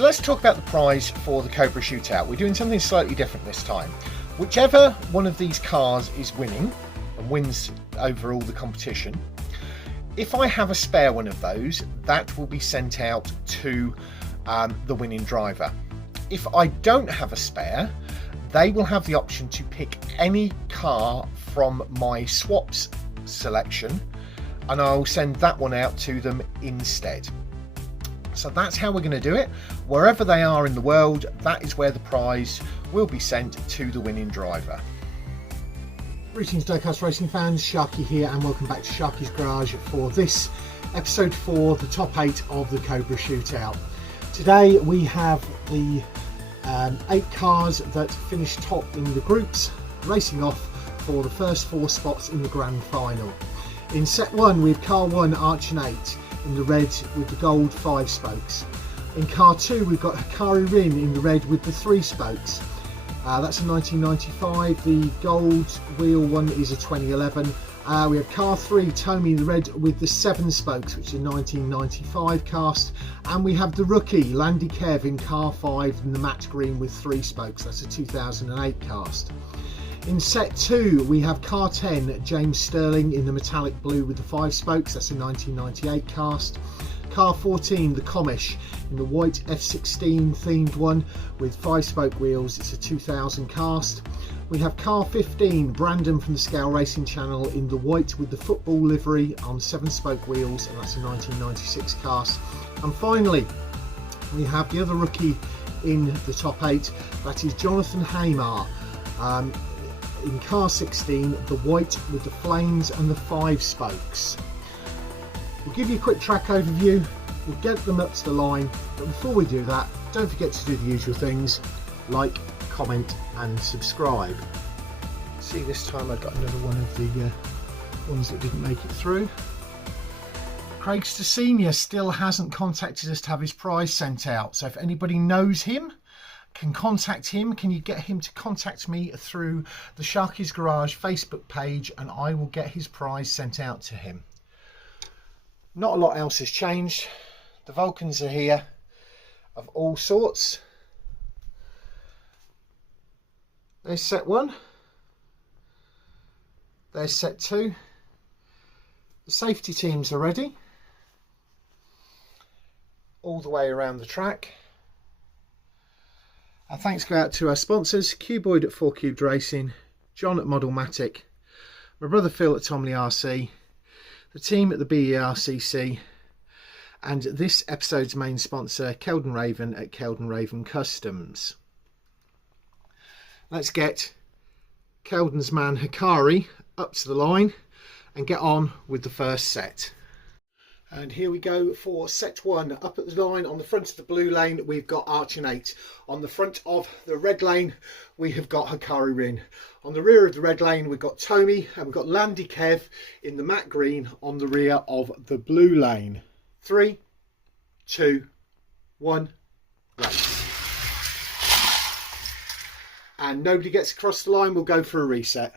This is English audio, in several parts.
So let's talk about the prize for the Cobra Shootout. We're doing something slightly different this time. Whichever one of these cars is winning and wins over all the competition, if I have a spare one of those, that will be sent out to the winning driver. If I don't have a spare, they will have the option to pick any car from my swaps selection, and I'll send that one out to them instead. So that's how we're going to do it. Wherever they are in the world, that is where the prize will be sent to the winning driver. Greetings Diecast Racing fans, Sharky here and welcome back to Sharky's Garage for this episode 4, the top 8 of the Cobra Shootout. Today we have the 8 cars that finished top in the groups, racing off for the first 4 spots in the grand final. In set 1 we have car 1 ArTchN in the red with the gold 5 spokes. In car 2 we've got Hakari in the red with the 3 spokes. That's a 1995. The gold wheel one is a 2011. We have car 3 Tomi in the red with the 7 spokes, which is a 1995 cast, and we have the rookie LandyKev in car 5 in the matte green with 3 spokes. That's a 2008 cast. In set 2 we have car 10 James Stirling in the metallic blue with the 5 spokes. That's a 1998 cast. Car 14 the Commish in the white F16 themed one with 5 spoke wheels. It's a 2000 cast. We have car 15 Brandon from the Scale Racing channel in the white with the football livery on 7 spoke wheels, and that's a 1996 cast. And finally we have the other rookie in the top 8, that is Jonathan Hammar in car 16, the white with the flames and the 5 spokes. We'll give you a quick track overview, we'll get them up to the line, but before we do that, don't forget to do the usual things, like, comment and subscribe. See, this time I got another one of the ones that didn't make it through. Craigster Senior still hasn't contacted us to have his prize sent out, so if anybody knows him, can contact him. Can you get him to contact me through the Sharky's Garage Facebook page, and I will get his prize sent out to him. Not a lot else has changed. The Vulcans are here of all sorts. There's set 1. There's set 2. The safety teams are ready. All the way around the track. Our thanks go out to our sponsors, Cuboid at 4 Cubed Racing, John at Modelmatic, my brother Phil at Tomi RC, the team at the BERCC, and this episode's main sponsor, Kelden Raven at Kelden Raven Customs. Let's get Kelden's man Hakari up to the line and get on with the first set. And here we go for set 1. Up at the line on the front of the blue lane we've got ArTchN. On the front of the red lane we have got Hakari. On the rear of the red lane we've got Tomi, and we've got LandyKev in the matte green on the rear of the blue lane. 3, 2, 1, race. And nobody gets across the line, we'll go for a reset.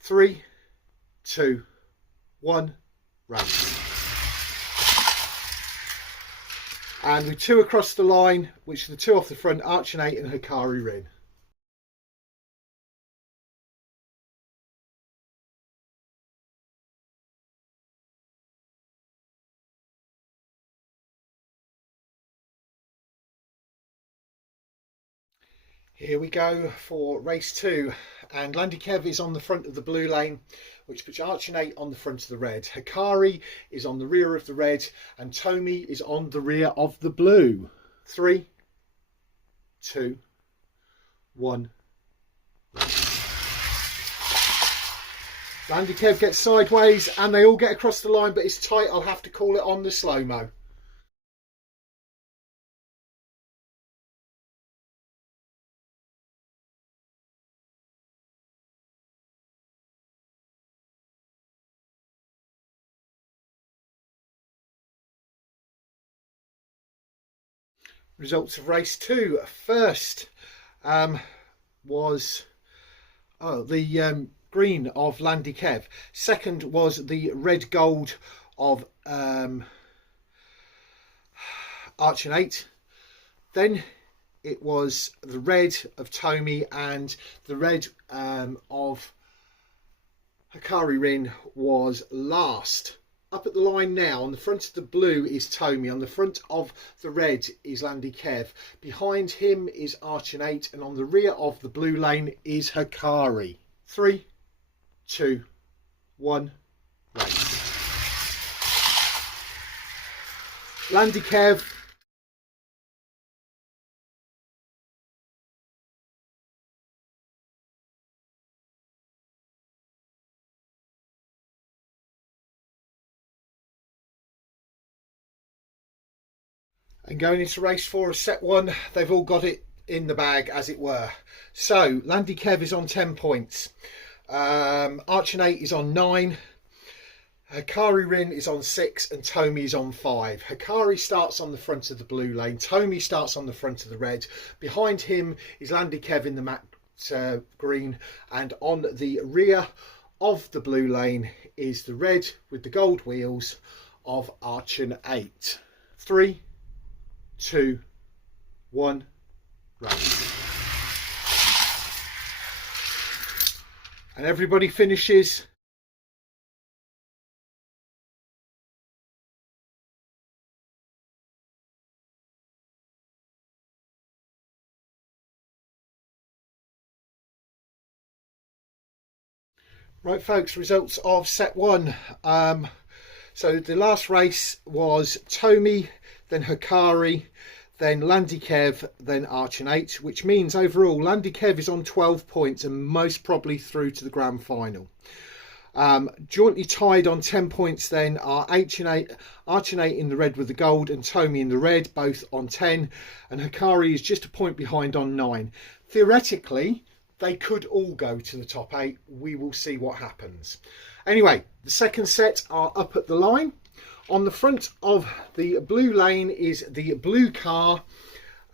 Three, 2, 1, race. And with 2 across the line, which are the 2 off the front, ArTchN and Hakari. Here we go for race 2, and LandyKev is on the front of the blue lane, which puts ArTchN on the front of the red. Hakari is on the rear of the red, and Tomi is on the rear of the blue. 3, 2, 1. LandyKev gets sideways, and they all get across the line, but it's tight. I'll have to call it on the slow-mo. Results of race 2. First was Oh, the green of LandyKev. Second was the red gold of ArtchN. Then it was the red of Tomi, and the red of Hakari Rin was last. Up at the line now, on the front of the blue is Tomi, on the front of the red is LandyKev, behind him is ArtchN, and on the rear of the blue lane is Hakari. 3, 2, 1, race. LandyKev and going into race 4 of set 1, they've all got it in the bag, as it were. So LandyKev is on 10 points, ArtchN is on 9, Hakari Rin is on 6, and Tomi is on 5. Hakari starts on the front of the blue lane, Tomi starts on the front of the red, behind him is LandyKev in the matte green, and on the rear of the blue lane is the red with the gold wheels of ArtchN. 3, 2, 1, race. And everybody finishes right, folks. Results of set 1. So the last race was Tomi, then Hakari, then LandyKev, then ArtchN, which means overall LandyKev is on 12 points and most probably through to the grand final. Jointly tied on 10 points then are ArtchN in the red with the gold and Tomi in the red, both on 10, and Hakari is just a point behind on 9. Theoretically, they could all go to the top 8. We will see what happens. Anyway, the second set are up at the line. On the front of the blue lane is the blue car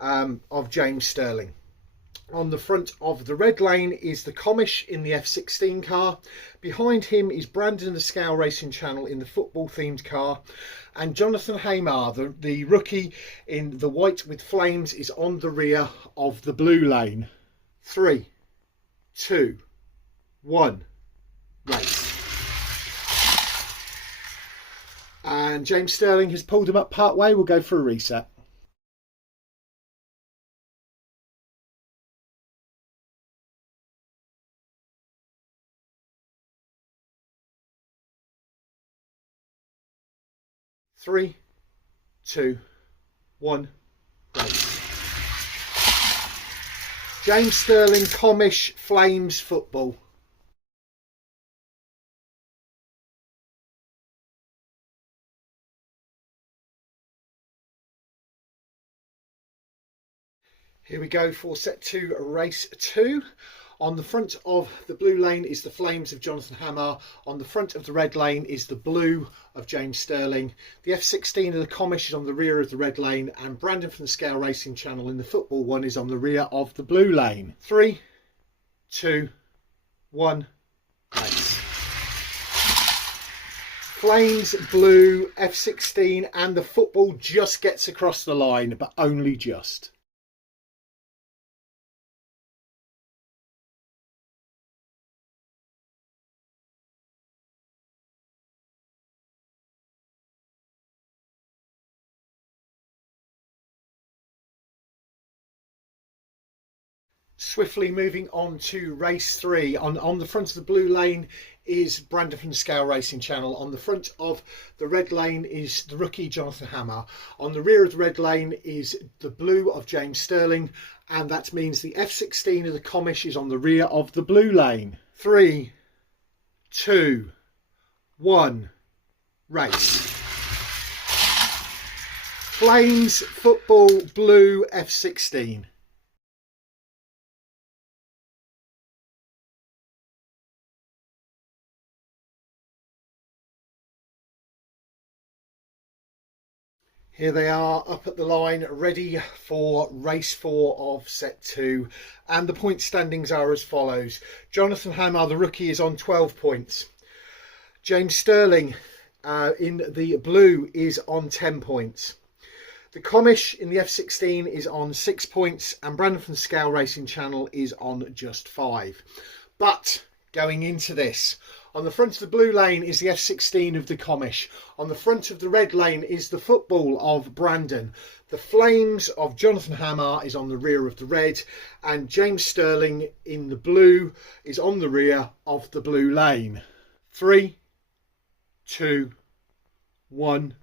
of James Stirling. On the front of the red lane is the Commish in the F16 car. Behind him is Brandon the Scale Racing Channel in the football themed car. And Jonathan Hammar, the rookie in the white with flames, is on the rear of the blue lane. 3, 2, 1, race. And James Stirling has pulled him up part way. We'll go for a reset. Three, 2, 1, race. James Stirling, Commish, Flames, football. Here we go for set 2, race 2. On the front of the blue lane is the Flames of Jonathan Hammar. On the front of the red lane is the blue of James Stirling. The F16 of the Commish is on the rear of the red lane, and Brandon from the Scale Racing Channel in the football one is on the rear of the blue lane. 3, 2, 1, race. Flames, blue, F16 and the football just gets across the line, but only just. Swiftly moving on to race 3. On the front of the blue lane is Brandon from the Scale Racing Channel. On the front of the red lane is the rookie Jonathan Hammar. On the rear of the red lane is the blue of James Stirling, and that means the F16 of the Commish is on the rear of the blue lane. 3, 2, 1, race. Flames, football, blue, F16. Here they are up at the line, ready for race 4 of set 2. And the point standings are as follows. Jonathan Hammar, the rookie, is on 12 points. James Stirling in the blue is on 10 points. The Commish in the F16 is on 6 points, and Brandon from the Scale Racing Channel is on just 5. But going into this, on the front of the blue lane is the F16 of the Commish. On the front of the red lane is the football of Brandon. The Flames of Jonathan Hammar is on the rear of the red, and James Stirling in the blue is on the rear of the blue lane. 3, 2, 1,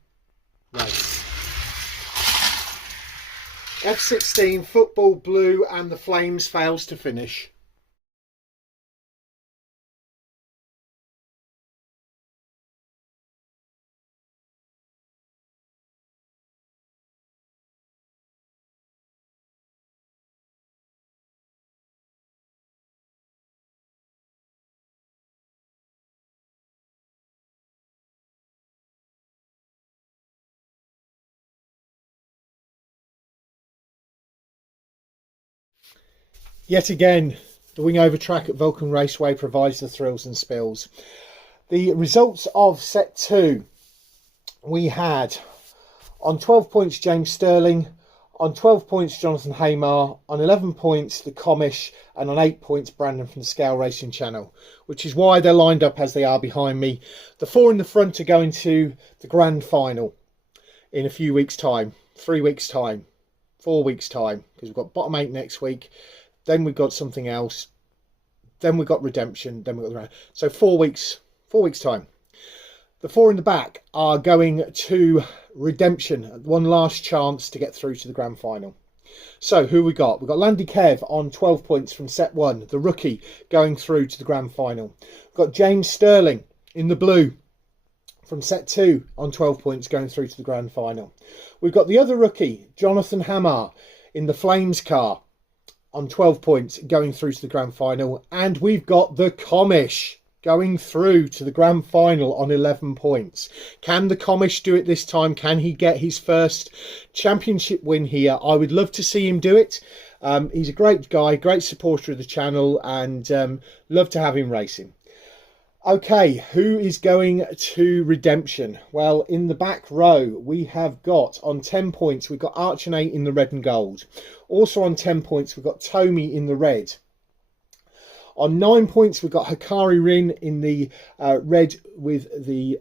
race. F16, football blue, and the Flames fails to finish. Yet again, the wing over track at Vulcan Raceway provides the thrills and spills. The results of set 2, we had on 12 points James Stirling, on 12 points Jonathan Hammar, on 11 points the Commish, and on 8 points Brandon from the Scale Racing Channel, which is why they're lined up as they are behind me. The 4 in the front are going to the grand final in a few weeks' time, 3 weeks' time, 4 weeks' time, because we've got bottom 8 next week. Then we've got something else. Then we've got redemption. Then we've got the round. So 4 weeks time. The 4 in the back are going to redemption. One last chance to get through to the grand final. So who we got? We've got LandyKev on 12 points from set 1. The rookie going through to the grand final. We've got James Stirling in the blue from set 2 on 12 points going through to the grand final. We've got the other rookie, Jonathan Hammar, in the Flames car on 12 points going through to the grand final. And we've got the Commish going through to the grand final on 11 points. Can the Commish do it this time? Can he get his first championship win here? I would love to see him do it. He's a great guy, great supporter of the channel, and love to have him racing. Okay, who is going to redemption? Well, in the back row, we have got on 10 points, we've got ArTchN in the red and gold. Also on 10 points, we've got Tomi in the red. On 9 points, we've got Hakari Rin in the red with the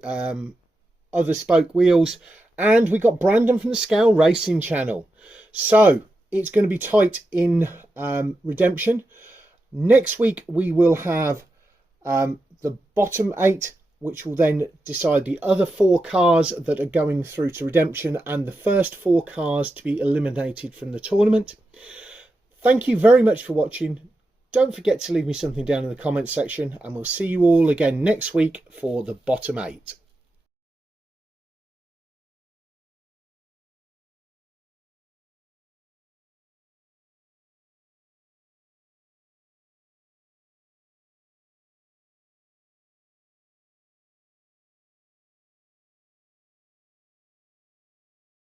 other spoke wheels. And we've got Brandon from the Scale Racing Channel. So it's going to be tight in redemption. Next week, we will have the bottom 8, which will then decide the other 4 cars that are going through to redemption and the first 4 cars to be eliminated from the tournament. Thank you very much for watching. Don't forget to leave me something down in the comments section, and we'll see you all again next week for the bottom 8.